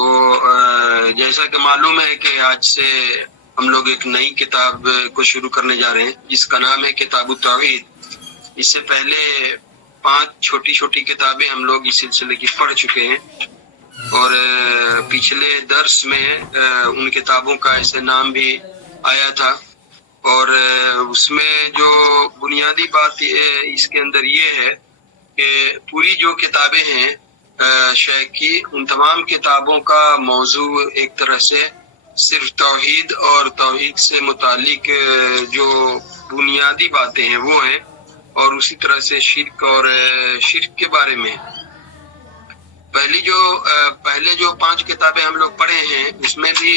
تو جیسا کہ معلوم ہے کہ آج سے ہم لوگ ایک نئی کتاب کو شروع کرنے جا رہے ہیں جس کا نام ہے کتاب التوحید۔ اس سے پہلے 5 چھوٹی چھوٹی کتابیں ہم لوگ اس سلسلے کی پڑھ چکے ہیں، اور پچھلے درس میں ان کتابوں کا ایسے نام بھی آیا تھا، اور اس میں جو بنیادی بات اس کے اندر یہ ہے کہ پوری جو کتابیں ہیں شیخ کی، ان تمام کتابوں کا موضوع ایک طرح سے صرف توحید اور توحید سے متعلق جو بنیادی باتیں ہیں وہ ہیں، اور اسی طرح سے شرک اور شرک کے بارے میں۔ پہلے جو 5 کتابیں ہم لوگ پڑھے ہیں اس میں بھی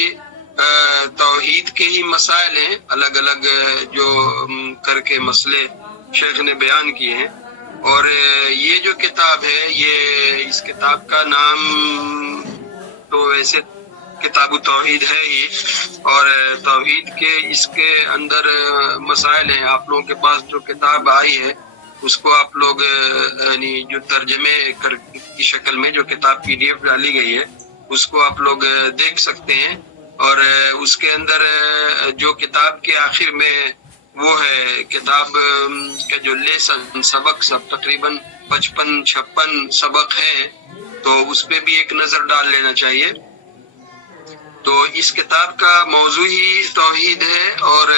توحید کے ہی مسائل ہیں، الگ الگ جو کر کے مسئلے شیخ نے بیان کیے ہیں، اور یہ جو کتاب ہے اس کتاب کا نام تو ویسے کتاب التوحید ہے ہی، اور توحید کے اس کے اندر مسائل ہیں۔ آپ لوگوں کے پاس جو کتاب آئی ہے اس کو آپ لوگ یعنی جو ترجمے کی شکل میں جو کتاب PDF ڈالی گئی ہے اس کو آپ لوگ دیکھ سکتے ہیں، اور اس کے اندر جو کتاب کے آخر میں وہ ہے کتاب کا جو لیسن سبق سب تقریباً 55-56 سبق ہے، تو اس پہ بھی ایک نظر ڈال لینا چاہیے۔ تو اس کتاب کا موضوع ہی توحید ہے، اور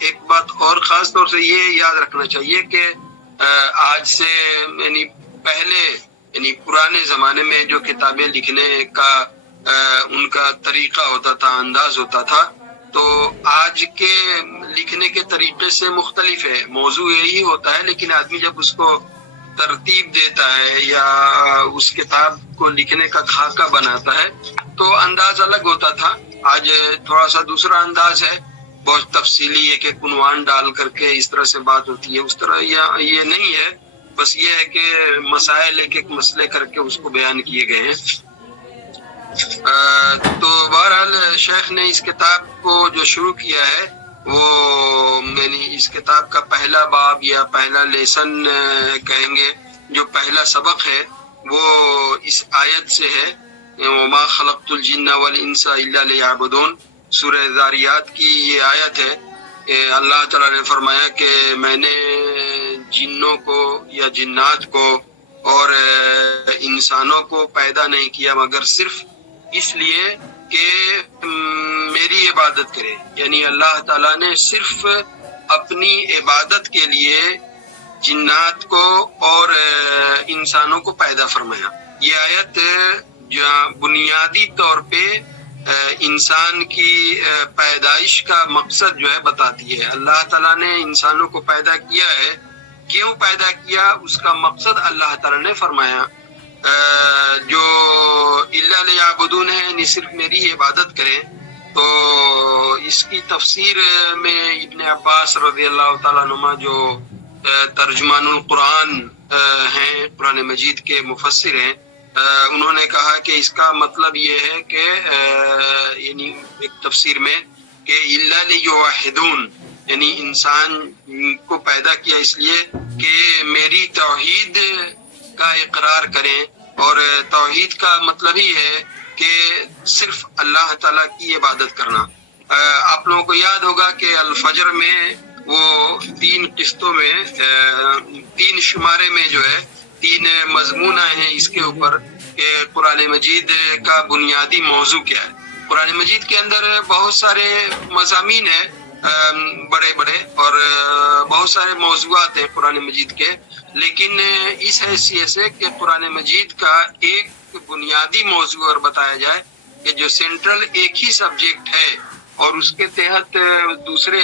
ایک بات اور خاص طور سے یہ یاد رکھنا چاہیے کہ آج سے یعنی پرانے زمانے میں جو کتابیں لکھنے کا ان کا طریقہ ہوتا تھا، انداز ہوتا تھا، تو آج کے لکھنے کے طریقے سے مختلف ہے۔ موضوع یہی ہوتا ہے، لیکن آدمی جب اس کو ترتیب دیتا ہے یا اس کتاب کو لکھنے کا خاکہ بناتا ہے تو انداز الگ ہوتا تھا۔ آج تھوڑا سا دوسرا انداز ہے، بہت تفصیلی ایک عنوان ڈال کر کے اس طرح سے بات ہوتی ہے، اس طرح یہ نہیں ہے، بس یہ ہے کہ مسائل ایک مسئلے کر کے اس کو بیان کیے گئے ہیں۔ تو بہرحال شیخ نے اس کتاب کو جو شروع کیا ہے وہ یعنی اس کتاب کا پہلا باب یا پہلا لیسن کہیں گے، جو پہلا سبق ہے وہ اس آیت سے ہے، وَمَا خَلَقْتُ الْجِنَّ وَالْإِنسَ إِلَّا لِيَعْبُدُونَ۔ سورہ ذاریات کی یہ آیت ہے کہ اللہ تعالیٰ نے فرمایا کہ میں نے جنوں کو یا جنات کو اور انسانوں کو پیدا نہیں کیا مگر صرف اس لیے کہ میری عبادت کرے، یعنی اللہ تعالیٰ نے صرف اپنی عبادت کے لیے جنات کو اور انسانوں کو پیدا فرمایا۔ یہ آیت بنیادی طور پہ انسان کی پیدائش کا مقصد جو ہے بتاتی ہے۔ اللہ تعالیٰ نے انسانوں کو پیدا کیا ہے، کیوں پیدا کیا اس کا مقصد اللہ تعالیٰ نے فرمایا، جو الا لیعبدون ہے یعنی صرف میری عبادت کریں۔ تو اس کی تفسیر میں ابن عباس رضی اللہ تعالیٰ عنہما جو ترجمان القرآن ہیں، قرآن مجید کے مفسر ہیں، انہوں نے کہا کہ اس کا مطلب یہ ہے کہ یعنی ایک تفسیر میں کہ الا لیوحدون، یعنی انسان کو پیدا کیا اس لیے کہ میری توحید کا اقرار کریں، اور توحید کا مطلب ہی ہے کہ صرف اللہ تعالیٰ کی عبادت کرنا۔ آپ لوگوں کو یاد ہوگا کہ الفجر میں وہ 3 قسطوں میں 3 شمارے میں جو ہے 3 مضمون ہیں اس کے اوپر کہ قرآن مجید کا بنیادی موضوع کیا ہے۔ قرآن مجید کے اندر بہت سارے مضامین ہیں بڑے بڑے، اور بہت سارے موضوعات ہیں قرآن مجید کے، لیکن اس حیثیت سے کہ قرآن مجید کا ایک بنیادی موضوع اور بتایا جائے کہ جو سینٹرل ایک ہی سبجیکٹ ہے اور اس کے تحت دوسرے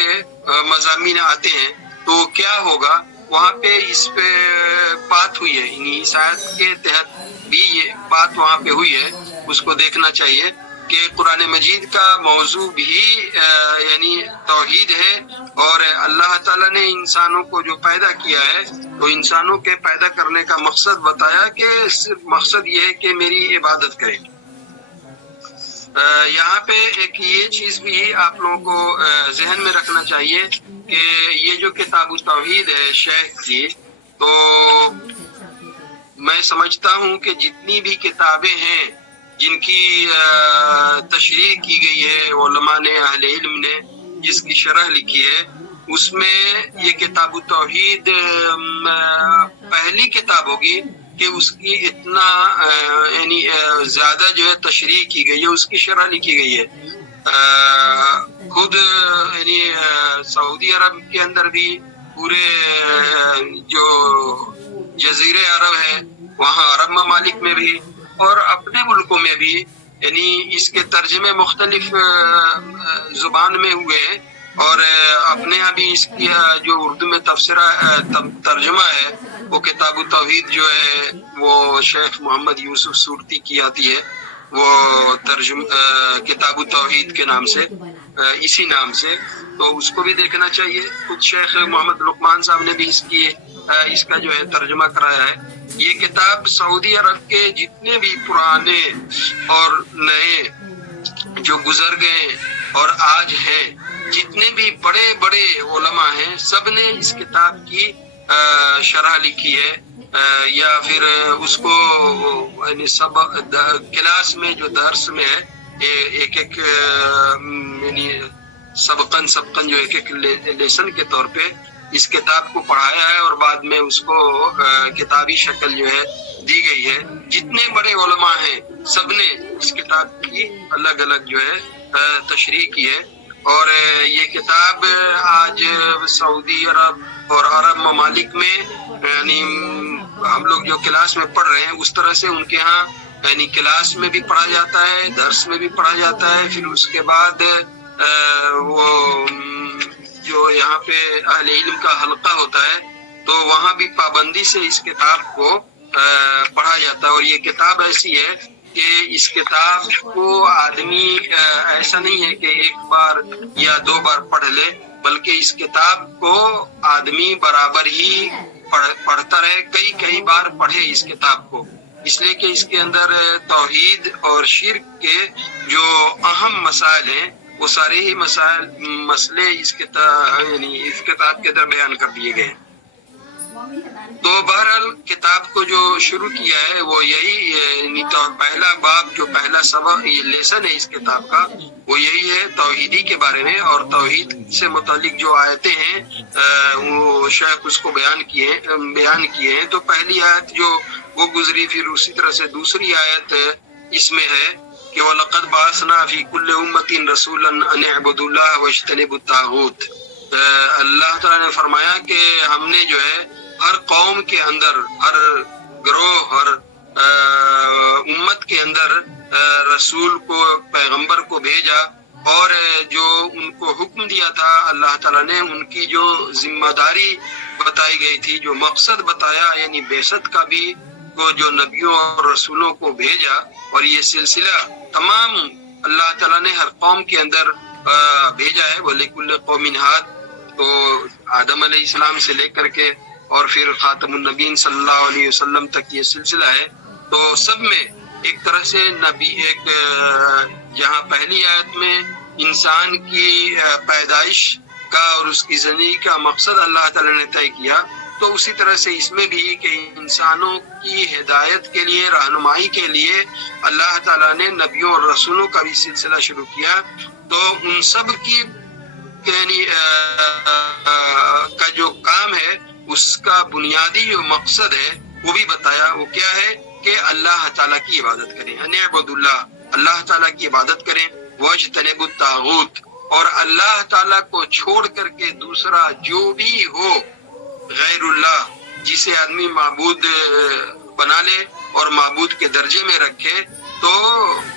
مضامین آتے ہیں تو کیا ہوگا، وہاں پہ اس پہ بات ہوئی ہے، یعنی اس آیت کے تحت بھی یہ بات وہاں پہ ہوئی ہے، اس کو دیکھنا چاہیے کہ قرآن مجید کا موضوع بھی یعنی توحید ہے، اور اللہ تعالیٰ نے انسانوں کو جو پیدا کیا ہے تو انسانوں کے پیدا کرنے کا مقصد بتایا کہ مقصد یہ ہے کہ میری عبادت کریں۔ یہاں پہ ایک یہ چیز بھی آپ لوگوں کو ذہن میں رکھنا چاہیے کہ یہ جو کتاب التوحید ہے شیخ کی، تو میں سمجھتا ہوں کہ جتنی بھی کتابیں ہیں جن کی تشریح کی گئی ہے علماء نے، اہل علم نے، جس کی شرح لکھی ہے، اس میں یہ کتاب التوحید پہلی کتاب ہوگی کہ اس کی اتنا یعنی زیادہ جو ہے تشریح کی گئی ہے، اس کی شرح لکھی گئی ہے۔ خود یعنی سعودی عرب کے اندر بھی، پورے جو جزیرے عرب ہے وہاں عرب ممالک میں بھی، اور اپنے ملکوں میں بھی، یعنی اس کے ترجمے مختلف زبان میں ہوئے ہیں، اور اپنے یہاں بھی اس کی جو اردو میں ترجمہ ہے وہ کتاب التوحید جو ہے وہ شیخ محمد یوسف سورتی کی آتی ہے، وہ کتاب التوحید کے نام سے، اسی نام سے، تو اس کو بھی دیکھنا چاہیے۔ خود شیخ محمد لقمان صاحب نے بھی اس کا جو ہے ترجمہ کرایا ہے۔ یہ کتاب سعودی عرب کے جتنے بھی پرانے اور نئے جو گزر گئے اور آج ہے، جتنے بھی بڑے بڑے علماء ہیں، سب نے اس کتاب کی شرح لکھی ہے، یا پھر اس کو یعنی سب کلاس میں جو درس میں ہے، ایک یعنی سبقن جو ایک لیسن کے طور پہ اس کتاب کو پڑھایا ہے، اور بعد میں اس کو کتابی شکل جو ہے دی گئی ہے۔ جتنے بڑے علماء ہیں سب نے اس کتاب کی الگ الگ جو ہے تشریح کی ہے، اور یہ کتاب آج سعودی عرب اور عرب ممالک میں، یعنی ہم لوگ جو کلاس میں پڑھ رہے ہیں اس طرح سے ان کے ہاں یعنی کلاس میں بھی پڑھا جاتا ہے، درس میں بھی پڑھا جاتا ہے، پھر اس کے بعد وہ جو یہاں پہ اہل علم کا حلقہ ہوتا ہے تو وہاں بھی پابندی سے اس کتاب کو پڑھا جاتا ہے۔ اور یہ کتاب ایسی ہے کہ اس کتاب کو آدمی ایسا نہیں ہے کہ ایک بار یا دو بار پڑھ لے، بلکہ اس کتاب کو آدمی برابر ہی پڑھتا رہے، کئی بار پڑھے اس کتاب کو، اس لیے کہ اس کے اندر توحید اور شرک کے جو اہم مسائل ہیں وہ سارے ہی مسئلے اس کتاب کے اندر بیان کر دیے گئے ہیں۔ تو بہرحال کتاب کو جو شروع کیا ہے وہ یہی پہلا باب، جو پہلا سبق یہ لیسن ہے اس کتاب کا، وہ یہی ہے توحیدی کے بارے میں، اور توحید سے متعلق جو آیتیں ہیں وہ شیخ اس کو بیان کیے ہیں۔ تو پہلی آیت جو وہ گزری، پھر اسی طرح سے دوسری آیت اس میں ہے کہ وَلَقَدْ بَعَثْنَا فِي كُلِّ أُمَّةٍ رَسُولًا أَنِ اعْبُدُوا اللَّهَ وَاجْتَنِبُوا الطَّاغُوتَ۔ اللہ تعالیٰ نے فرمایا کہ ہم نے جو ہے ہر قوم کے اندر، ہر گروہ، ہر امت کے اندر رسول کو، پیغمبر کو بھیجا، اور جو ان کو حکم دیا تھا اللہ تعالیٰ نے، ان کی جو ذمہ داری بتائی گئی تھی، جو مقصد بتایا، یعنی بعثت کا بھی، کو جو نبیوں اور رسولوں کو بھیجا، اور یہ سلسلہ تمام اللہ تعالیٰ نے ہر قوم کے اندر بھیجا ہے۔ وَلِكُلِّ قَوْمٍ هَادٍ، تو آدم علیہ السلام سے لے کر کے اور پھر خاتم النبیین صلی اللہ علیہ وسلم تک یہ سلسلہ ہے۔ تو سب میں ایک طرح سے نبی، ایک جہاں پہلی آیت میں انسان کی پیدائش کا اور اس کی زندگی کا مقصد اللہ تعالیٰ نے طے کیا، تو اسی طرح سے اس میں بھی کہ انسانوں کی ہدایت کے لیے، رہنمائی کے لیے اللہ تعالیٰ نے نبیوں اور رسولوں کا بھی سلسلہ شروع کیا۔ تو ان سب کی یعنی کا جو کام ہے، اس کا بنیادی جو مقصد ہے وہ بھی بتایا۔ وہ کیا ہے کہ اللہ تعالیٰ کی عبادت کریں، ان اعبدوا اللہ، اللہ تعالیٰ کی عبادت کریں، واجتنبوا الطاغوت، اور اللہ تعالیٰ کو چھوڑ کر کے دوسرا جو بھی ہو غیر اللہ، جسے آدمی معبود بنا لے اور معبود کے درجے میں رکھے، تو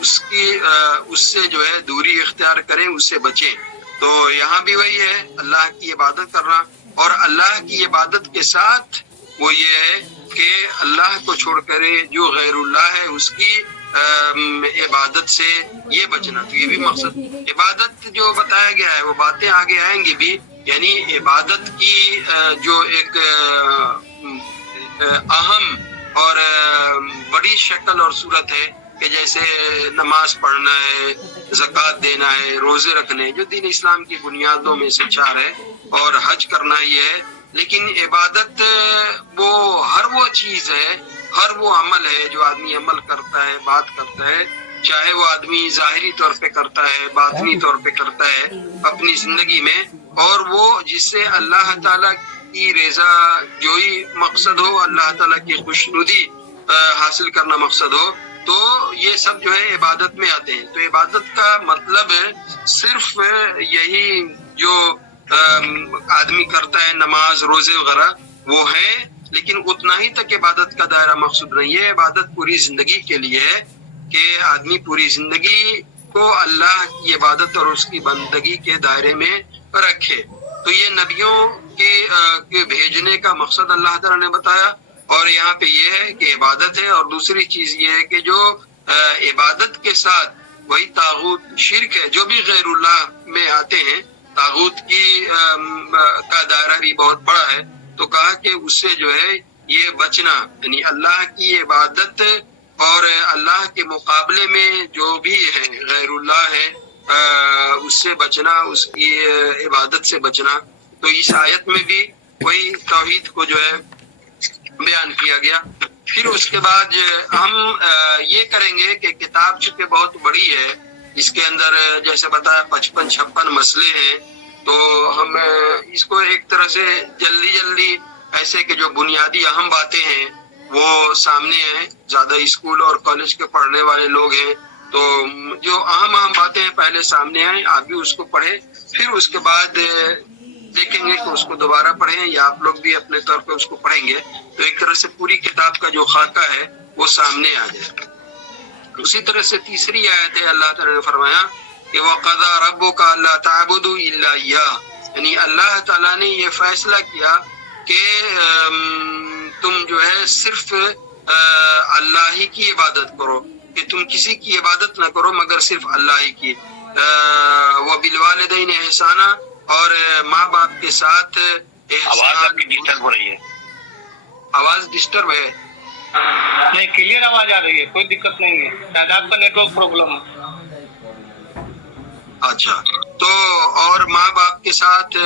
اس سے جو ہے دوری اختیار کریں، اس سے بچیں۔ تو یہاں بھی وہی ہے، اللہ کی عبادت کرنا، اور اللہ کی عبادت کے ساتھ وہ یہ ہے کہ اللہ کو چھوڑ کر جو غیر اللہ ہے اس کی عبادت سے یہ بچنا۔ تو یہ بھی مقصد، عبادت جو بتایا گیا ہے وہ باتیں آگے آئیں گی بھی، یعنی عبادت کی جو ایک اہم اور بڑی شکل اور صورت ہے کہ جیسے نماز پڑھنا ہے، زکوٰۃ دینا ہے، روزے رکھنے، جو دین اسلام کی بنیادوں میں سے 4 ہے، اور حج کرنا یہ ہے۔ لیکن عبادت ہر وہ چیز ہے، ہر وہ عمل ہے جو آدمی عمل کرتا ہے، بات کرتا ہے، چاہے وہ آدمی ظاہری طور پہ کرتا ہے، باطنی طور پہ کرتا ہے اپنی زندگی میں، اور وہ جس سے اللہ تعالیٰ کی رضا جوئی مقصد ہو، اللہ تعالیٰ کی خوشنودی حاصل کرنا مقصد ہو، تو یہ سب جو ہے عبادت میں آتے ہیں۔ تو عبادت کا مطلب صرف یہی جو آدمی کرتا ہے نماز روزے وغیرہ وہ ہے، لیکن اتنا ہی تک عبادت کا دائرہ مقصود نہیں ہے۔ عبادت پوری زندگی کے لیے ہے کہ آدمی پوری زندگی کو اللہ کی عبادت اور اس کی بندگی کے دائرے میں رکھے۔ تو یہ نبیوں کے بھیجنے کا مقصد اللہ تعالیٰ نے بتایا، اور یہاں پہ یہ ہے کہ عبادت ہے، اور دوسری چیز یہ ہے کہ جو عبادت کے ساتھ وہی طاغوت شرک ہے جو بھی غیر اللہ میں آتے ہیں، طاغوت کی کا دائرہ بھی بہت بڑا ہے، تو کہا کہ اس سے جو ہے یہ بچنا، یعنی اللہ کی عبادت اور اللہ کے مقابلے میں جو بھی ہے غیر اللہ ہے اس سے بچنا، اس کی عبادت سے بچنا۔ تو اس آیت میں بھی وہی توحید کو جو ہے بیان کیا گیا۔ پھر اس کے بعد ہم یہ کریں گے کہ کتاب چونکہ بہت بڑی ہے، اس کے اندر جیسے بتایا 55-56 مسئلے ہیں، تو ہم اس کو ایک طرح سے جلدی ایسے کہ جو بنیادی اہم باتیں ہیں وہ سامنے ہیں، زیادہ اسکول اور کالج کے پڑھنے والے لوگ ہیں، تو جو اہم باتیں ہیں پہلے سامنے آئیں، آپ بھی اس کو پڑھیں، پھر اس کے بعد دیکھیں گے کہ اس کو دوبارہ پڑھیں یا آپ لوگ بھی اپنے طور پہ اس کو پڑھیں گے، تو ایک طرح سے پوری کتاب کا جو خاکہ ہے وہ سامنے آ جائے۔ اسی طرح سے تیسری آیت ہے، اللہ تعالیٰ نے فرمایا کہ وَقَضَىٰ رَبُّكَ أَلَّا تَعْبُدُوا إِلَّا إِيَّاهُ، یعنی اللہ تعالیٰ نے یہ فیصلہ کیا کہ تم جو ہے صرف اللہ ہی کی عبادت کرو، کہ تم کسی کی عبادت نہ کرو مگر صرف اللہ ہی کی۔ وَبِالْوَالِدَيْنِ إِحْسَانًا، اور ماں باپ کے ساتھ احسان۔ آواز آپ کی ڈسٹرب ہو رہی ہے۔ آواز ڈسٹرب ہے؟ نہیں، کلیئر آواز آ رہی ہے، کوئی دقت نہیں ہے، شاید آپ کا نیٹ ورک پرابلم ہے۔ اچھا، تو اور ماں باپ کے ساتھ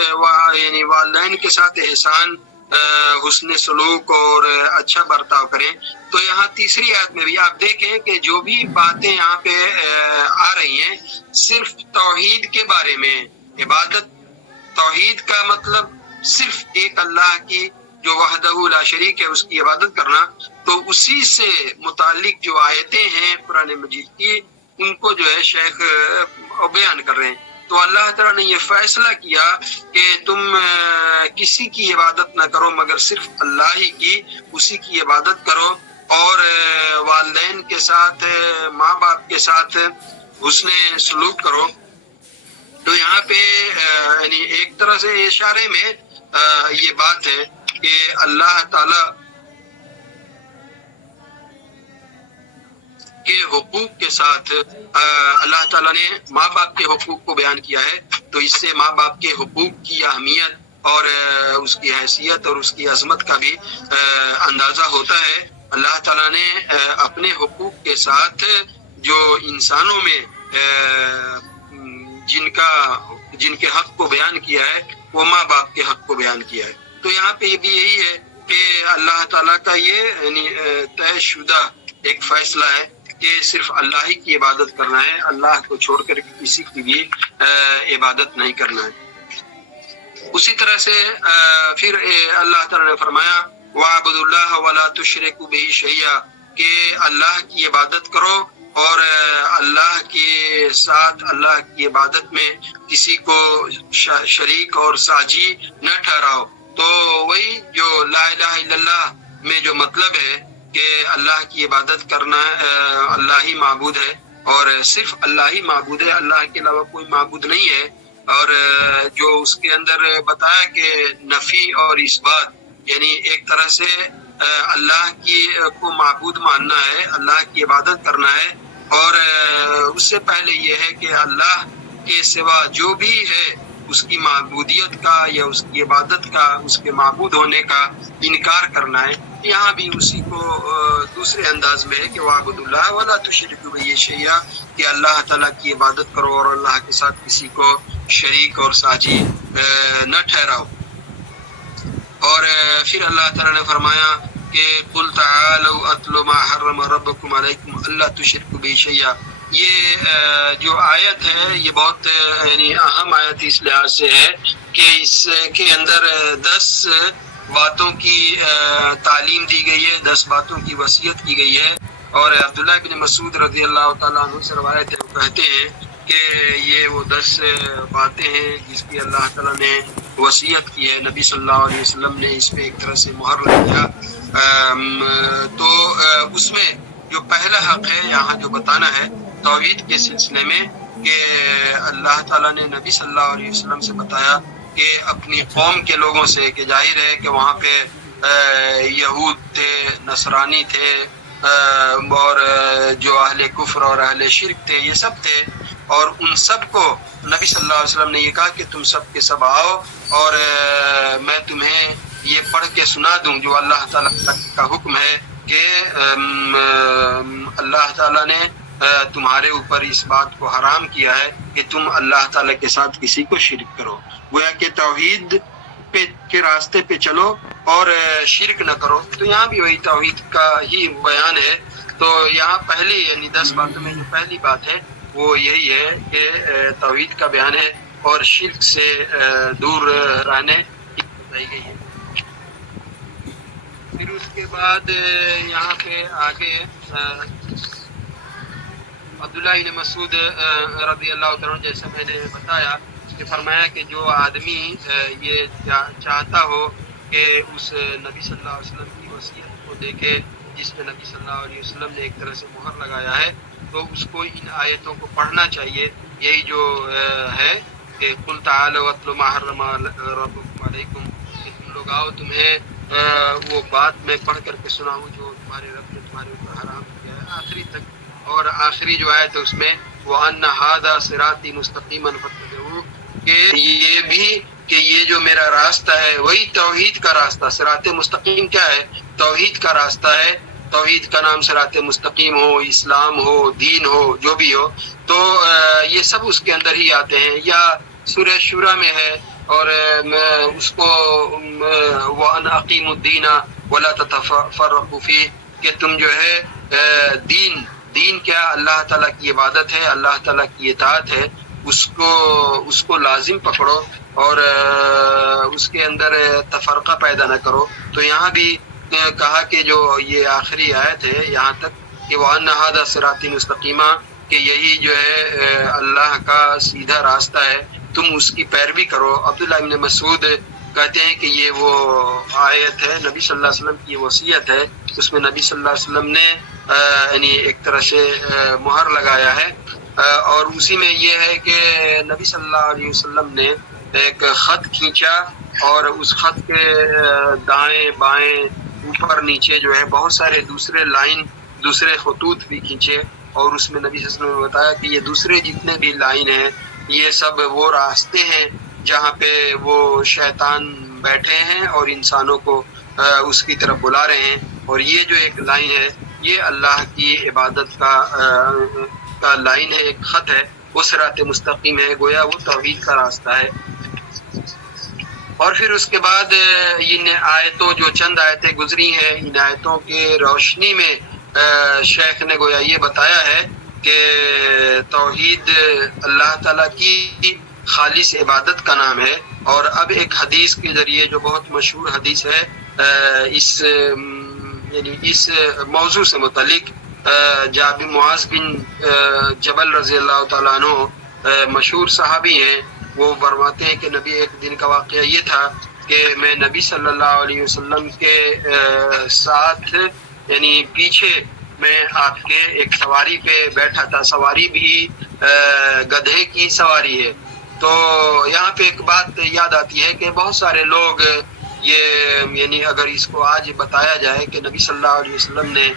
یعنی والدین کے ساتھ احسان، حسن سلوک اور اچھا برتاؤ کریں۔ تو یہاں تیسری آیت میں بھی آپ دیکھیں کہ جو بھی باتیں یہاں پہ آ رہی ہیں صرف توحید کے بارے میں، عبادت، توحید کا مطلب صرف ایک اللہ کی جو وحدہ لا شریک ہے اس کی عبادت کرنا، تو اسی سے متعلق جو آیتیں ہیں قرآن مجید کی ان کو جو ہے شیخ بیان کر رہے ہیں۔ تو اللہ تعالیٰ نے یہ فیصلہ کیا کہ تم کسی کی عبادت نہ کرو مگر صرف اللہ ہی کی، اسی کی عبادت کرو، اور والدین کے ساتھ، ماں باپ کے ساتھ حسن سلوک کرو۔ تو یہاں پہ یعنی ایک طرح سے اشارے میں یہ بات ہے کہ اللہ تعالیٰ کے حقوق کے ساتھ اللہ تعالیٰ نے ماں باپ کے حقوق کو بیان کیا ہے، تو اس سے ماں باپ کے حقوق کی اہمیت اور اس کی حیثیت اور اس کی عظمت کا بھی اندازہ ہوتا ہے۔ اللہ تعالیٰ نے اپنے حقوق کے ساتھ جو انسانوں میں جن کے حق کو بیان کیا ہے وہ ماں باپ کے حق کو بیان کیا ہے۔ تو یہاں پہ بھی یہی ہے کہ اللہ تعالیٰ کا یہ یعنی طے شدہ ایک فیصلہ ہے کہ صرف اللہ ہی کی عبادت کرنا ہے، اللہ کو چھوڑ کر کسی کی بھی عبادت نہیں کرنا ہے۔ اسی طرح سے پھر اللہ تعالیٰ نے فرمایا وَاعْبُدُوا اللَّهَ وَلَا تُشْرِكُوا بِهِ شَيْئًا، کہ اللہ کی عبادت کرو اور اللہ کے ساتھ اللہ کی عبادت میں کسی کو شریک اور ساجی نہ ٹھہراؤ۔ تو وہی جو لا الہ الا اللہ میں جو مطلب ہے کہ اللہ کی عبادت کرنا اللہ ہی معبود ہے، اور صرف اللہ ہی معبود ہے، اللہ کے علاوہ کوئی معبود نہیں ہے۔ اور جو اس کے اندر بتایا کہ نفی اور اثبات، یعنی ایک طرح سے اللہ کی کو معبود ماننا ہے، اللہ کی عبادت کرنا ہے، اور اس سے پہلے یہ ہے کہ اللہ کے سوا جو بھی ہے اس کی معبودیت کا یا اس کی عبادت کا، اس کے معبود ہونے کا انکار کرنا ہے۔ یہاں بھی اسی کو دوسرے انداز میں ہے کہ وَاعْبُدُوا اللَّهَ وَلَا تُشْرِكُوا بِهِ شَيْئًا، کہ اللہ تعالیٰ کی عبادت کرو اور اللہ کے ساتھ کسی کو شریک اور ساجی نہ ٹھہراؤ۔ اور پھر اللہ تعالیٰ نے فرمایا کہ قُلْ تَعَالَوْا أَتْلُ مَا حَرَّمَ رَبُّكُمْ عَلَيْكُمْ أَلَّا تُشْرِكُوا بِهِ شَيْئًا، یہ جو آیت ہے یہ بہت یعنی اہم آیت اس لحاظ سے ہے کہ اس کے اندر 10 باتوں کی تعلیم دی گئی ہے، 10 باتوں کی وصیت کی گئی ہے. اور عبداللہ بن مسعود رضی اللہ تعالیٰ عنہ سے روایت ہے، وہ کہتے ہیں کہ یہ وہ 10 باتیں ہیں جس کی اللہ تعالیٰ نے وصیت کی ہے. نبی صلی اللہ علیہ وسلم نے اس پہ ایک طرح سے مہر لگایا. تو اس میں جو پہلا حق ہے یہاں جو بتانا ہے توحید کے سلسلے میں، کہ اللہ تعالیٰ نے نبی صلی اللہ علیہ وسلم سے بتایا کہ اپنی قوم کے لوگوں سے، کہ ظاہر ہے کہ وہاں پہ یہود تھے، نصرانی تھے، اور جو اہل کفر اور اہل شرک تھے، یہ سب تھے. اور ان سب کو نبی صلی اللہ علیہ وسلم نے یہ کہا کہ تم سب کے سب آؤ اور میں تمہیں یہ پڑھ کے سنا دوں جو اللہ تعالیٰ کا حکم ہے کہ اللہ تعالیٰ نے تمہارے اوپر اس بات کو حرام کیا ہے کہ تم اللہ تعالیٰ کے ساتھ کسی کو شرک کرو. گویا کہ توحید کے راستے پہ چلو اور شرک نہ کرو. تو یہاں بھی وہی توحید کا ہی بیان ہے. تو یہاں پہلی یعنی 10 باتوں میں جو پہلی بات ہے وہ یہی ہے کہ توحید کا بیان ہے اور شرک سے دور رہنے کی بتائی گئی ہے. پھر اس کے بعد یہاں پہ آگے عبداللہ بن مسعود رضی اللہ تعالیٰ جیسے میں نے بتایا کہ فرمایا کہ جو آدمی یہ چاہتا ہو کہ اس نبی صلی اللہ علیہ وسلم کی وصیت کو دیکھے جس میں نبی صلی اللہ علیہ وسلم نے ایک طرح سے مہر لگایا ہے، تو اس کو ان آیتوں کو پڑھنا چاہیے. یہی جو ہے کہ قل تعالوا واتلوا ما حرم ربکم علیکم، کہ تم لوگ آؤ تمہیں وہ بات میں پڑھ کر کے سناؤں جو تمہارے رب نے تمہارے اوپر حرام کیا ہے آخری تک. اور آخری جو آیت ہے اس میں وَأَنَّ هَذَا صِرَاطِي مُسْتَقِيمًا فَاتَّبِعُوهُ، کہ یہ بھی کہ یہ جو میرا راستہ ہے وہی توحید کا راستہ. صراط مستقیم کیا ہے؟ توحید کا راستہ ہے. توحید کا نام صراط مستقیم ہو، اسلام ہو، دین ہو، جو بھی ہو، تو یہ سب اس کے اندر ہی آتے ہیں. یا سورہ شورى میں ہے اور اس کو وَأَنْ أَقِيمُوا الدِّينَ وَلَا تَتَفَرَّقُوا فِيهِ، کہ تم جو ہے دین کیا؟ اللہ تعالیٰ کی عبادت ہے، اللہ تعالیٰ کی اطاعت ہے، اس کو لازم پکڑو اور اس کے اندر تفرقہ پیدا نہ کرو. تو یہاں بھی کہا کہ جو یہ آخری آیت ہے یہاں تک کہ وَأَنَّ هَذَا صِرَاطِي مُسْتَقِيمًا، کہ یہی جو ہے اللہ کا سیدھا راستہ ہے، تم اس کی پیروی کرو. عبداللہ بن مسعود کہتے ہیں کہ یہ وہ آیت ہے نبی صلی اللہ علیہ وسلم کی وصیت ہے، اس میں نبی صلی اللہ علیہ وسلم نے یعنی ایک طرح سے مہر لگایا ہے. اور اسی میں یہ ہے کہ نبی صلی اللہ علیہ وسلم نے ایک خط کھینچا اور اس خط کے دائیں بائیں اوپر نیچے جو ہے بہت سارے دوسرے خطوط بھی کھینچے، اور اس میں نبی صلی اللہ علیہ وسلم نے بتایا کہ یہ دوسرے جتنے بھی لائن ہیں یہ سب وہ راستے ہیں جہاں پہ وہ شیطان بیٹھے ہیں اور انسانوں کو اس کی طرف بلا رہے ہیں. اور یہ جو ایک لائن ہے یہ اللہ کی عبادت کا لائن ہے، ایک خط ہے، وہ صراط مستقیم ہے. گویا وہ توحید کا راستہ ہے. اور پھر اس کے بعد ان آیتوں جو چند آیتیں گزری ہیں ان آیتوں کے روشنی میں شیخ نے گویا یہ بتایا ہے کہ توحید اللہ تعالیٰ کی خالص عبادت کا نام ہے. اور اب ایک حدیث کے ذریعے جو بہت مشہور حدیث ہے اس موضوع سے متعلق، معاذ بن جبل رضی اللہ تعالیٰ عنہ مشہور صحابی ہیں، وہ فرماتے ہیں کہ نبی ایک دن کا واقعہ یہ تھا کہ میں نبی صلی اللہ علیہ وسلم کے ساتھ یعنی پیچھے میں آپ کے ایک سواری پہ بیٹھا تھا. سواری بھی گدھے کی سواری ہے. تو یہاں پہ ایک بات یاد آتی ہے کہ بہت سارے لوگ یہ یعنی اگر اس کو آج بتایا جائے کہ نبی صلی اللہ علیہ وسلم نے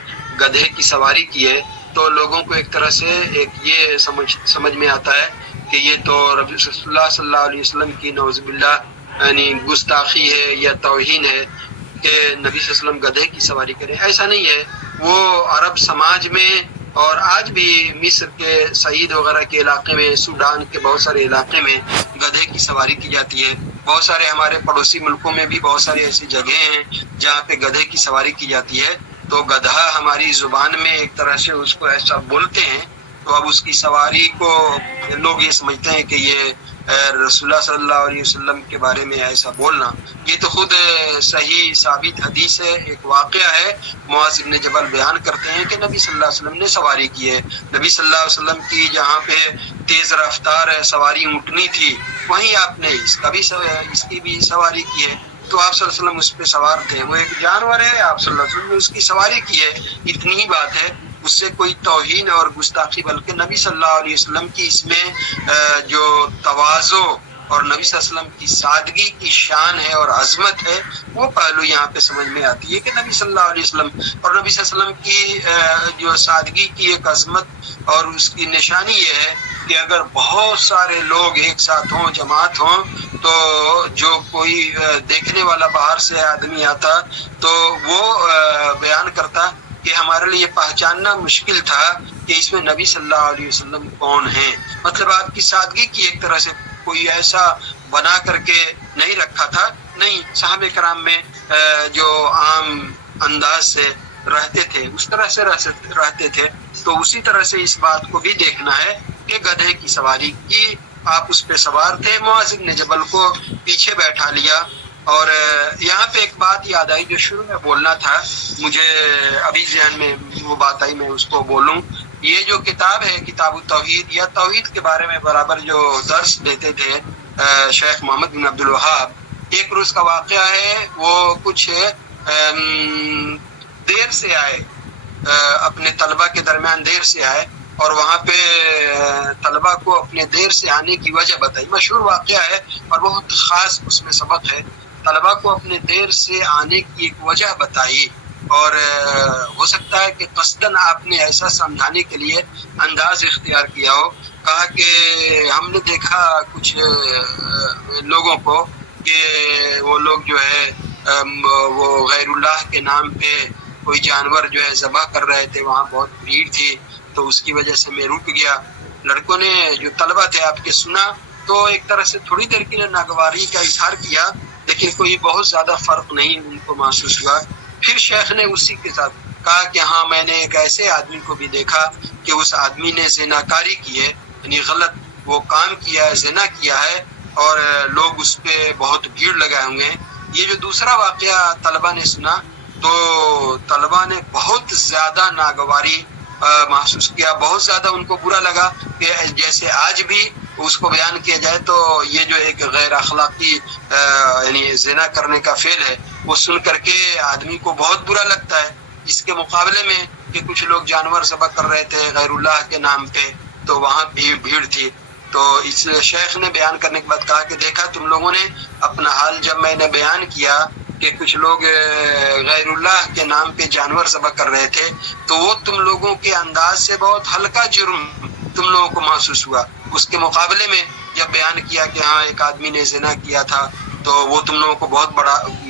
گدھے کی سواری کی ہے تو لوگوں کو ایک طرح سے ایک یہ سمجھ میں آتا ہے کہ یہ تو رسول اللہ صلی اللہ علیہ وسلم کی نعوذ باللہ یعنی گستاخی ہے یا توہین ہے کہ نبی صلی اللہ علیہ وسلم گدھے کی سواری کرے. ایسا نہیں ہے. وہ عرب سماج میں اور آج بھی مصر کے سعید وغیرہ کے علاقے میں، سوڈان کے بہت سارے علاقے میں گدھے کی سواری کی جاتی ہے. بہت سارے ہمارے پڑوسی ملکوں میں بھی بہت ساری ایسی جگہیں ہیں جہاں پہ گدھے کی سواری کی جاتی ہے. تو گدھا ہماری زبان میں ایک طرح سے اس کو ایسا بولتے ہیں تو اب اس کی سواری کو لوگ یہ سمجھتے ہیں کہ یہ رسول اللہ صلی اللہ علیہ وسلم کے بارے میں ایسا بولنا، یہ تو خود صحیح ثابت حدیث ہے، ایک واقعہ ہے۔ معاذ بن جبل بیان کرتے ہیں کہ نبی صلی اللہ علیہ وسلم نے سواری کی ہے، نبی صلی اللہ علیہ وسلم کی جہاں پہ تیز رفتار سواری اونٹنی تھی، وہیں آپ نے اس کی بھی سواری کی ہے، تو آپ صلی اللہ علیہ وسلم اس پہ سوار تھے، وہ ایک جانور ہے، آپ صلی اللہ علیہ وسلم نے اس کی سواری کی ہے، اتنی ہی بات ہے، اس سے کوئی توہین اور گستاخی، بلکہ نبی صلی اللہ علیہ وسلم کی اس میں جو تواضع اور نبی صلی اللہ علیہ وسلم کی سادگی کی شان ہے اور عظمت ہے، وہ پہلو یہاں پہ سمجھ میں آتی ہے کہ نبی صلی اللہ علیہ وسلم اور نبی صلی اللہ علیہ وسلم کی جو سادگی کی ایک عظمت اور اس کی نشانی یہ ہے کہ اگر بہت سارے لوگ ایک ساتھ ہوں، جماعت ہوں، تو جو کوئی دیکھنے والا باہر سے آدمی آتا تو وہ بیان کرتا کہ ہمارے لیے پہچاننا مشکل تھا کہ اس میں نبی صلی اللہ علیہ وسلم کون ہیں، مطلب آپ کی سادگی کی ایک طرح سے کوئی ایسا بنا کر کے نہیں رکھا تھا، نہیں، صحابہ کرام میں جو عام انداز سے رہتے تھے اس طرح سے رہتے تھے، تو اسی طرح سے اس بات کو بھی دیکھنا ہے کہ گدھے کی سواری کی، آپ اس پہ سوار تھے، معاذ بن جبل کو پیچھے بیٹھا لیا۔ اور یہاں پہ ایک بات یاد آئی جو شروع میں بولنا تھا، مجھے ابھی ذہن میں وہ بات آئی، میں اس کو بولوں۔ یہ جو کتاب ہے کتاب التوحید، یا توحید کے بارے میں برابر جو درس دیتے تھے شیخ محمد بن عبد الوہاب، ایک روز کا واقعہ ہے، وہ کچھ دیر سے آئے، اپنے طلبہ کے درمیان دیر سے آئے، اور وہاں پہ طلبہ کو اپنے دیر سے آنے کی وجہ بتائی، مشہور واقعہ ہے اور بہت خاص اس میں سبق ہے، طلبہ کو اپنے دیر سے آنے کی ایک وجہ بتائی، اور ہو سکتا ہے کہ قصداً آپ نے ایسا سمجھانے کے لیے انداز اختیار کیا ہو، کہا کہ ہم نے دیکھا کچھ لوگوں کو کہ وہ لوگ جو ہے وہ غیر اللہ کے نام پہ کوئی جانور جو ہے ذبح کر رہے تھے، وہاں بہت بھیڑ تھی، تو اس کی وجہ سے میں رک گیا۔ لڑکوں نے جو طلبہ تھے آپ کے سنا، تو ایک طرح سے تھوڑی دیر کے لیے ناگواری کا اظہار کیا، لیکن کوئی بہت زیادہ فرق نہیں ان کو محسوس ہوا۔ پھر شیخ نے اسی کے ساتھ کہا کہ ہاں، میں نے ایک ایسے آدمی کو بھی دیکھا کہ اس آدمی نے زناکاری کی ہے، یعنی غلط وہ کام کیا ہے، زنا کیا ہے، اور لوگ اس پہ بہت بھیڑ لگائے ہوئے ہیں۔ یہ جو دوسرا واقعہ طلبہ نے سنا، تو طلبہ نے بہت زیادہ ناگواری محسوس کیا، بہت زیادہ ان کو برا لگا کہ جیسے آج بھی اس کو بیان کیا جائے تو یہ جو ایک غیر اخلاقی یعنی زنا کرنے کا فعل ہے، وہ سن کر کے آدمی کو بہت برا لگتا ہے۔ اس کے مقابلے میں کہ کچھ لوگ جانور ذبح کر رہے تھے غیر اللہ کے نام پہ، تو وہاں بھی بھیڑ تھی۔ تو اس شیخ نے بیان کرنے کے بعد کہا کہ دیکھا تم لوگوں نے اپنا حال جب میں نے بیان کیا کہ کچھ لوگ غیر اللہ کے نام پہ جانور ذبح کر رہے تھے، تو وہ تم لوگوں کے انداز سے بہت ہلکا جرم تم لوگوں کو محسوس ہوا، اس کے مقابلے میں جب بیان کیا کہ ہاں ایک آدمی نے زنا کیا تھا تو وہ تم لوگوں کو بہت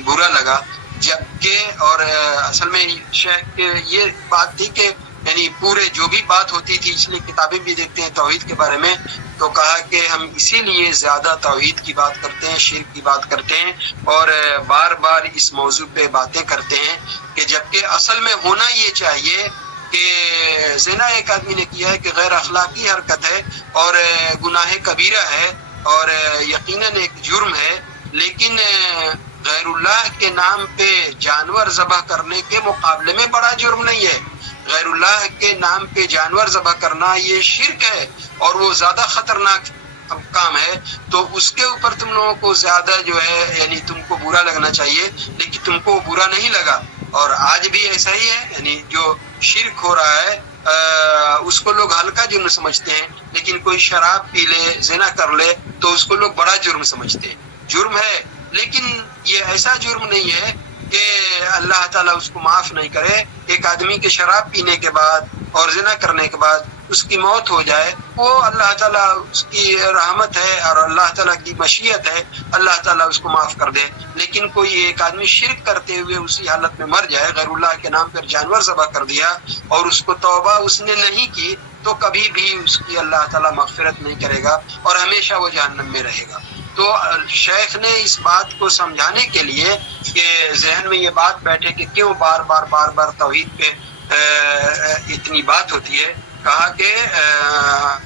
برا لگا۔ جبکہ اور اصل میں شیخ کے یہ بات تھی کہ یعنی پورے جو بھی بات ہوتی تھی، اس لیے کتابیں بھی دیکھتے ہیں توحید کے بارے میں، تو کہا کہ ہم اسی لیے زیادہ توحید کی بات کرتے ہیں، شرک کی بات کرتے ہیں، اور بار بار اس موضوع پہ باتیں کرتے ہیں کہ جبکہ اصل میں ہونا یہ چاہیے کہ زنا ایک آدمی نے کیا ہے کہ غیر اخلاقی حرکت ہے اور گناہ کبیرہ ہے اور یقیناً ایک جرم ہے، لیکن غیر اللہ کے نام پہ جانور ذبح کرنے کے مقابلے میں بڑا جرم نہیں ہے۔ غیر اللہ کے نام پہ جانور ذبح کرنا یہ شرک ہے اور وہ زیادہ خطرناک کام ہے، تو اس کے اوپر تم لوگوں کو زیادہ جو ہے یعنی تم کو برا لگنا چاہیے، لیکن تم کو برا نہیں لگا۔ اور آج بھی ایسا ہی ہے، یعنی جو شرک ہو رہا ہے اس کو لوگ ہلکا جرم سمجھتے ہیں، لیکن کوئی شراب پی لے، زنا کر لے تو اس کو لوگ بڑا جرم سمجھتے ہیں۔ جرم ہے، لیکن یہ ایسا جرم نہیں ہے کہ اللہ تعالیٰ اس کو معاف نہیں کرے۔ ایک آدمی کے شراب پینے کے بعد اور زنا کرنے کے بعد اس کی موت ہو جائے، وہ اللہ تعالیٰ اس کی رحمت ہے اور اللہ تعالیٰ کی مشیت ہے، اللہ تعالیٰ اس کو معاف کر دے۔ لیکن کوئی ایک آدمی شرک کرتے ہوئے اسی حالت میں مر جائے، غیر اللہ کے نام پر جانور ذبح کر دیا اور اس کو توبہ اس نے نہیں کی، تو کبھی بھی اس کی اللہ تعالیٰ مغفرت نہیں کرے گا اور ہمیشہ وہ جہنم میں رہے گا۔ تو شیخ نے اس بات کو سمجھانے کے لیے کہ ذہن میں یہ بات بیٹھے کہ کیوں بار بار توحید پہ اتنی بات ہوتی ہے، کہا کہ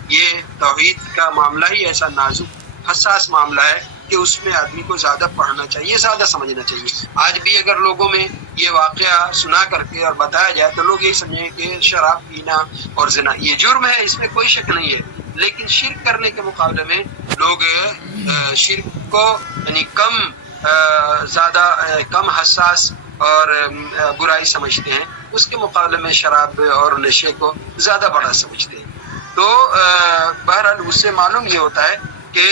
یہ توحید کا معاملہ ہی ایسا نازک حساس معاملہ ہے کہ اس میں آدمی کو زیادہ پڑھنا چاہیے، زیادہ سمجھنا چاہیے۔ آج بھی اگر لوگوں میں یہ واقعہ سنا کر کے اور بتایا جائے تو لوگ یہی سمجھیں کہ شراب پینا اور زنا یہ جرم ہے، اس میں کوئی شک نہیں ہے، لیکن شرک کرنے کے مقابلے میں لوگ شرک کو یعنی کم حساس اور برائی سمجھتے ہیں، اس کے مقابلے میں شراب اور نشے کو زیادہ بڑا سمجھتے ہیں۔ تو بہرحال اس سے معلوم یہ ہوتا ہے کہ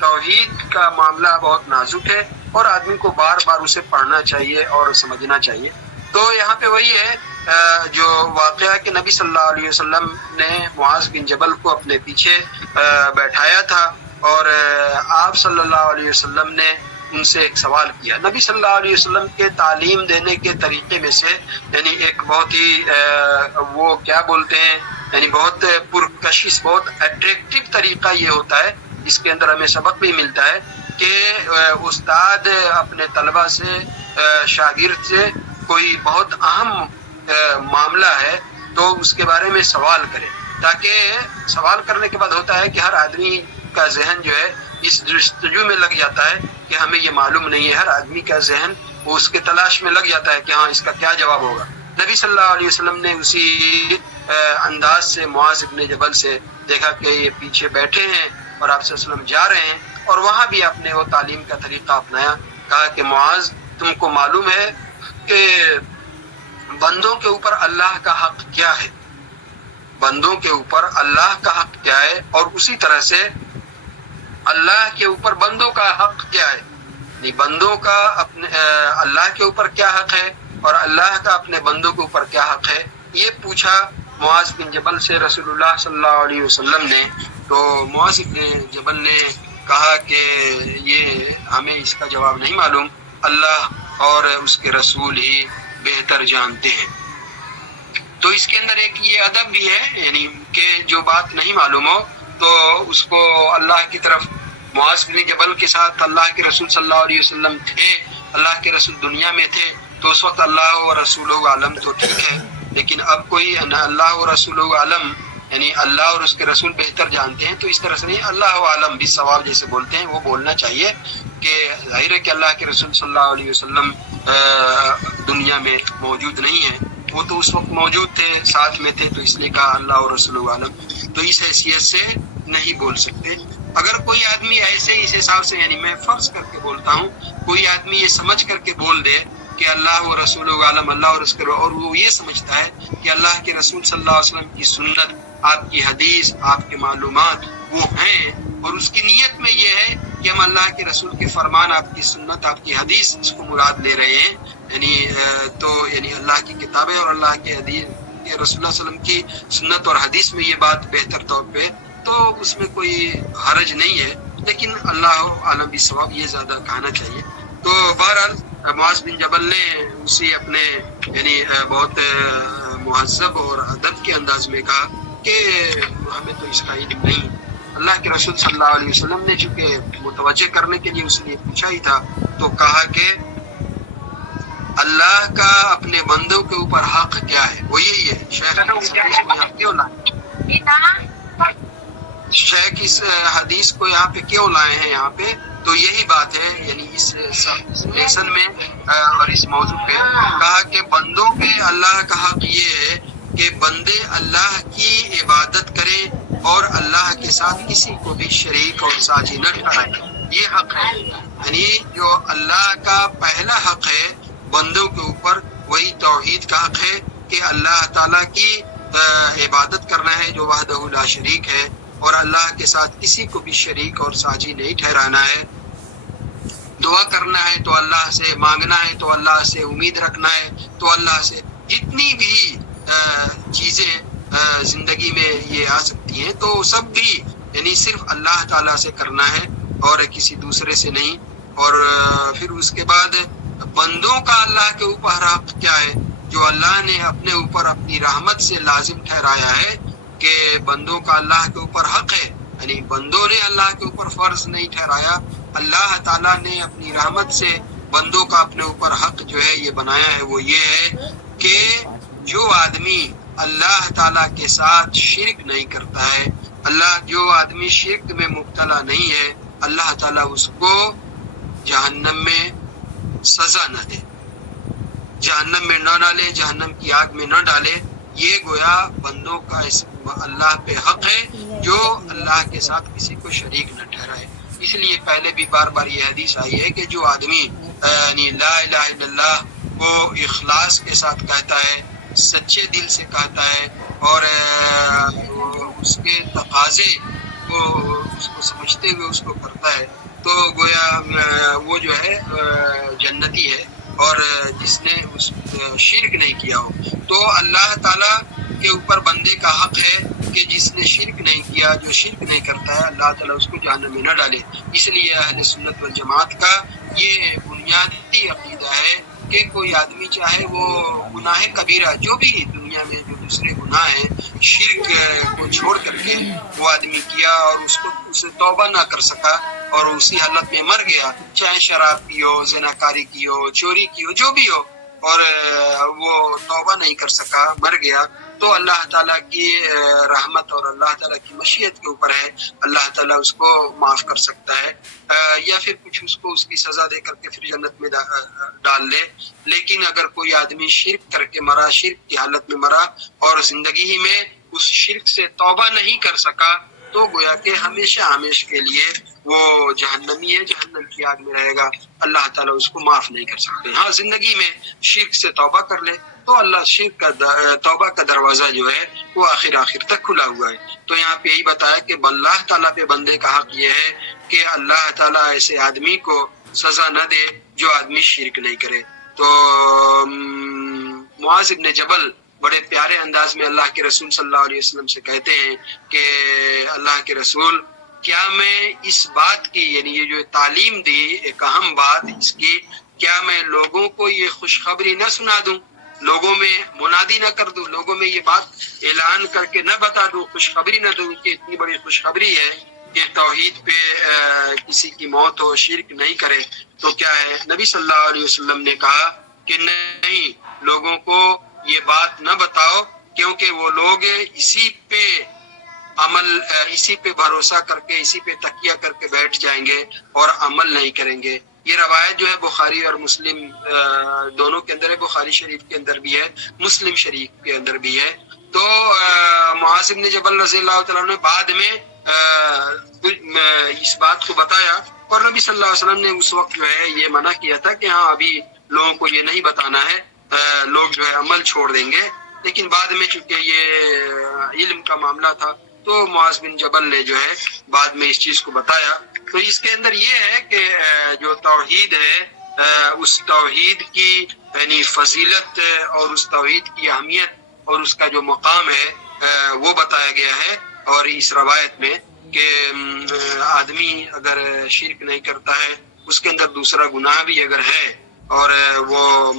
توحید کا معاملہ بہت نازک ہے اور آدمی کو بار بار اسے پڑھنا چاہیے اور سمجھنا چاہیے۔ تو یہاں پہ وہی ہے جو واقعہ کہ نبی صلی اللہ علیہ وسلم نے معاذ بن جبل کو اپنے پیچھے بیٹھایا تھا اور آپ صلی اللہ علیہ وسلم نے ان سے ایک سوال کیا۔ نبی صلی اللہ علیہ وسلم کے تعلیم دینے کے طریقے میں سے یعنی ایک بہت ہی وہ کیا بولتے ہیں یعنی بہت پرکشش، بہت اٹریکٹیو طریقہ یہ ہوتا ہے، اس کے اندر ہمیں سبق بھی ملتا ہے کہ استاد اپنے طلبہ سے شاگرد سے کوئی بہت اہم معاملہ ہے تو اس کے بارے میں سوال کرے، تاکہ سوال کرنے کے بعد ہوتا ہے کہ ہر آدمی کا ذہن جو ہے اس جستجو میں لگ جاتا ہے کہ ہمیں یہ معلوم نہیں ہے، ہر آدمی کا ذہن وہ اس کے تلاش میں لگ جاتا ہے کہ ہاں اس کا کیا جواب ہوگا۔ نبی صلی اللہ علیہ وسلم نے اسی انداز سے معاذ بن جبل سے دیکھا کہ یہ پیچھے بیٹھے ہیں اور آپ صلی اللہ علیہ وسلم جا رہے ہیں، اور وہاں بھی آپ نے وہ تعلیم کا طریقہ اپنایا، کہا کہ معاذ تم کو معلوم ہے کہ بندوں کے اوپر اللہ کا حق کیا ہے، بندوں کے اوپر اللہ کا حق کیا ہے، اور اسی طرح سے اللہ کے اوپر بندوں کا حق کیا ہے، یعنی بندوں کا اپنے اللہ کے اوپر کیا حق ہے اور اللہ کا اپنے بندوں کے اوپر کیا حق ہے، یہ پوچھا معاذ بن جبل سے رسول اللہ صلی اللہ علیہ وسلم نے۔ تو معاذ بن جبل نے کہا کہ یہ ہمیں اس کا جواب نہیں معلوم، اللہ اور اس کے رسول ہی بہتر جانتے ہیں۔ تو اس کے اندر ایک یہ ادب بھی ہے، یعنی کہ جو بات نہیں معلوم ہو تو اس کو اللہ کی طرف، معاذ بن جبل کے ساتھ اللہ کے رسول صلی اللہ علیہ وسلم تھے، اللہ کے رسول دنیا میں تھے، تو اس وقت اللہ و رسول عالم تو ٹھیک ہے، لیکن اب کوئی اللہ و رسول عالم یعنی اللہ اور اس کے رسول بہتر جانتے ہیں، تو اس طرح سے نہیں، اللہ عالم بھی ثواب جیسے بولتے ہیں وہ بولنا چاہیے کہ ظاہر ہے کہ اللہ کے رسول صلی اللہ علیہ وسلم دنیا میں موجود نہیں ہیں، وہ تو اس وقت موجود تھے، ساتھ میں تھے، تو اس لیے کہا اللہ اور رسول عالم، تو اس حیثیت سے نہیں بول سکتے۔ اگر کوئی آدمی ایسے اس حساب سے، یعنی میں فرض کر کے بولتا ہوں، کوئی آدمی یہ سمجھ کر کے بول دے کہ اللہ و رسول عالم، اللہ اور اس کے، اور وہ یہ سمجھتا ہے کہ اللہ کے رسول صلی اللہ علیہ وسلم کی سنت، آپ کی حدیث، آپ کے معلومات وہ ہیں، اور اس کی نیت میں یہ ہے کہ ہم اللہ کے رسول کے فرمان، آپ کی سنت، آپ کی حدیث اس کو مراد لے رہے ہیں، یعنی اللہ کی کتابیں اور اللہ کے حدیث کے رسول اللہ علیہ وسلم کی سنت اور حدیث میں یہ بات بہتر طور پہ، تو اس میں کوئی حرج نہیں ہے، لیکن اللہ عالم بھی ثواب یہ زیادہ کہنا چاہیے۔ تو بہرحال معاذ بن جبل نے اسی اپنے یعنی بہت مہذب اور ادب کے انداز میں کہا کہ ہمیں تو اس کا علم نہیں۔ اللہ کے رسول صلی اللہ علیہ وسلم نے چونکہ متوجہ کرنے کے لیے اس نے پوچھا ہی تھا، تو کہا کہ اللہ کا اپنے بندوں کے اوپر حق کیا ہے، وہ یہی ہے۔ شیخ اس حدیث کو یہاں پہ کیوں لائے ہیں یہاں پہ، تو یہی بات ہے، یعنی اس لیسن میں اور اس موضوع پہ کہا کہ بندوں پہ اللہ کا حق یہ ہے کہ بندے اللہ کی عبادت کریں اور اللہ کے ساتھ کسی کو بھی شریک اور ساجی نہ ٹھہرائیں، یہ حق ہے۔ یعنی جو اللہ کا پہلا حق ہے بندوں کے اوپر، وہی توحید کا حق ہے کہ اللہ تعالیٰ کی عبادت کرنا ہے جو وحدہ لا شریک ہے، اور اللہ کے ساتھ کسی کو بھی شریک اور ساجی نہیں ٹھہرانا ہے۔ دعا کرنا ہے تو اللہ سے، مانگنا ہے تو اللہ سے، امید رکھنا ہے تو اللہ سے، جتنی بھی چیزیں زندگی میں یہ آ سکتی ہیں تو سب بھی یعنی صرف اللہ تعالیٰ سے کرنا ہے اور کسی دوسرے سے نہیں۔ اور پھر اس کے بعد بندوں کا اللہ کے اوپر حق کیا ہے، جو اللہ نے اپنے اوپر اپنی رحمت سے لازم ٹھہرایا ہے کہ بندوں کا اللہ کے اوپر حق ہے، یعنی بندوں نے اللہ کے اوپر فرض نہیں ٹھہرایا، اللہ تعالیٰ نے اپنی رحمت سے بندوں کا اپنے اوپر حق جو ہے یہ بنایا ہے، وہ یہ ہے کہ جو آدمی اللہ تعالیٰ کے ساتھ شرک نہیں کرتا ہے، جو آدمی شرک میں مبتلا نہیں ہے، اللہ تعالیٰ اس کو جہنم میں سزا نہ دے، جہنم میں نہ ڈالے، جہنم کی آگ میں نہ ڈالے۔ یہ گویا بندوں کا اللہ پہ حق ہے جو اللہ کے ساتھ کسی کو شریک نہ ٹھہرائے۔ اس لیے پہلے بھی بار بار یہ حدیث آئی ہے کہ جو آدمی یعنی لا الہ الا اللہ کو اخلاص کے ساتھ کہتا ہے، سچے دل سے کہتا ہے، اور اس کے تقاضے کو اس کو سمجھتے ہوئے اس کو کرتا ہے، تو گویا وہ جو ہے جنتی ہے۔ اور جس نے اس شرک نہیں کیا ہو، تو اللہ تعالیٰ کے اوپر بندے کا حق ہے کہ جس نے شرک نہیں کیا، جو شرک نہیں کرتا ہے، اللہ تعالیٰ اس کو جہنم میں نہ ڈالے۔ اس لیے اہل سنت والجماعت کا یہ بنیادی عقیدہ ہے کہ کوئی آدمی چاہے وہ گناہ کبیرہ جو بھی دنیا میں جو دوسرے گناہ ہیں، شرک کو چھوڑ کر کے وہ آدمی کیا اور اسے توبہ نہ کر سکا اور اسی حالت میں مر گیا، چاہے شراب کی ہو، زناکاری کی ہو، چوری کی ہو، جو بھی ہو، اور وہ توبہ نہیں کر سکا، مر گیا، تو اللہ تعالیٰ کی رحمت اور اللہ تعالیٰ کی مشیت کے اوپر ہے، اللہ تعالیٰ اس کو معاف کر سکتا ہے، یا پھر کچھ اس کو اس کی سزا دے کر کے پھر جنت میں ڈال لے۔ لیکن اگر کوئی آدمی شرک کر کے مرا، شرک کی حالت میں مرا اور زندگی ہی میں اس شرک سے توبہ نہیں کر سکا، تو گویا کہ ہمیشہ ہمیشہ کے لیے وہ جہنمی ہے، جہنم کی آگ میں رہے گا، اللہ تعالیٰ اس کو معاف نہیں کر سکتے۔ ہاں زندگی میں شرک سے توبہ کر لے تو اللہ شرک کا توبہ کا دروازہ جو ہے وہ آخر تک کھلا ہوا ہے۔ تو یہاں پہ یہی بتایا کہ اللہ تعالیٰ پہ بندے کا حق یہ ہے کہ اللہ تعالیٰ ایسے آدمی کو سزا نہ دے جو آدمی شرک نہیں کرے۔ تو معاذ بن جبل بڑے پیارے انداز میں اللہ کے رسول صلی اللہ علیہ وسلم سے کہتے ہیں کہ اللہ کے رسول، کیا میں اس بات کی، یعنی یہ جو تعلیم دی ایک اہم بات اس کی، کیا میں لوگوں کو یہ خوشخبری نہ سنا دوں، لوگوں میں منادی نہ کر دوں، لوگوں میں یہ بات اعلان کر کے نہ بتا دوں، خوشخبری نہ دوں کہ اتنی بڑی خوشخبری ہے کہ توحید پہ کسی کی موت ہو، شرک نہیں کرے، تو کیا ہے؟ نبی صلی اللہ علیہ وسلم نے کہا کہ نہیں، لوگوں کو یہ بات نہ بتاؤ، کیونکہ وہ لوگ اسی پہ بھروسہ کر کے، اسی پہ تکیہ کر کے بیٹھ جائیں گے اور عمل نہیں کریں گے۔ یہ روایت جو ہے بخاری اور مسلم دونوں کے اندر ہے، بخاری شریف کے اندر بھی ہے، مسلم شریف کے اندر بھی ہے۔ تو معاذ بن جبل رضی اللہ تعالیٰ نے بعد میں اس بات کو بتایا، اور نبی صلی اللہ علیہ وسلم نے اس وقت جو ہے یہ منع کیا تھا کہ ہاں ابھی لوگوں کو یہ نہیں بتانا ہے، لوگ جو ہے عمل چھوڑ دیں گے۔ لیکن بعد میں چونکہ یہ علم کا معاملہ تھا تو معاذ بن جبل نے جو ہے بعد میں اس چیز کو بتایا۔ تو اس کے اندر یہ ہے کہ جو توحید ہے، اس توحید کی یعنی فضیلت اور اس توحید کی اہمیت اور اس کا جو مقام ہے وہ بتایا گیا ہے۔ اور اس روایت میں کہ آدمی اگر شرک نہیں کرتا ہے، اس کے اندر دوسرا گناہ بھی اگر ہے اور وہ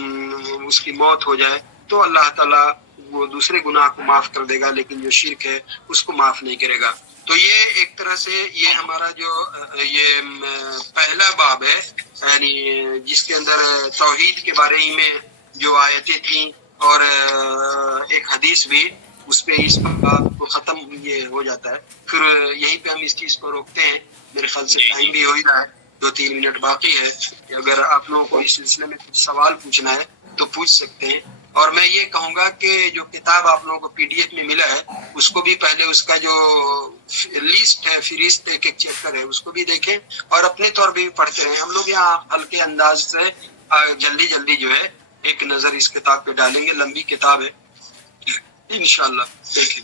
اس کی موت ہو جائے تو اللہ تعالیٰ وہ دوسرے گناہ کو معاف کر دے گا، لیکن جو شرک ہے اس کو معاف نہیں کرے گا۔ تو یہ ایک طرح سے یہ ہمارا جو یہ پہلا باب ہے، یعنی جس کے اندر توحید کے بارے ہی میں جو آیتیں تھیں اور ایک حدیث بھی، اس پہ اس باب کو ختم یہ ہو جاتا ہے۔ پھر یہیں پہ ہم اس چیز کو روکتے ہیں، میرے خیال سے ٹائم بھی ہو ہی رہا ہے، 2-3 منٹ باقی ہے۔ اگر آپ لوگوں کو اس سلسلے میں کچھ سوال پوچھنا ہے تو پوچھ سکتے ہیں۔ اور میں یہ کہوں گا کہ جو کتاب آپ لوگوں کو PDF میں ملا ہے، اس کو بھی پہلے اس کا جو لسٹ ہے، فہرست ایک چیپٹر ہے، اس کو بھی دیکھیں اور اپنے طور پہ بھی پڑھتے رہیں۔ ہم لوگ یہاں ہلکے انداز سے جلدی جو ہے ایک نظر اس کتاب پہ ڈالیں گے، لمبی کتاب ہے، انشاءاللہ دیکھیں۔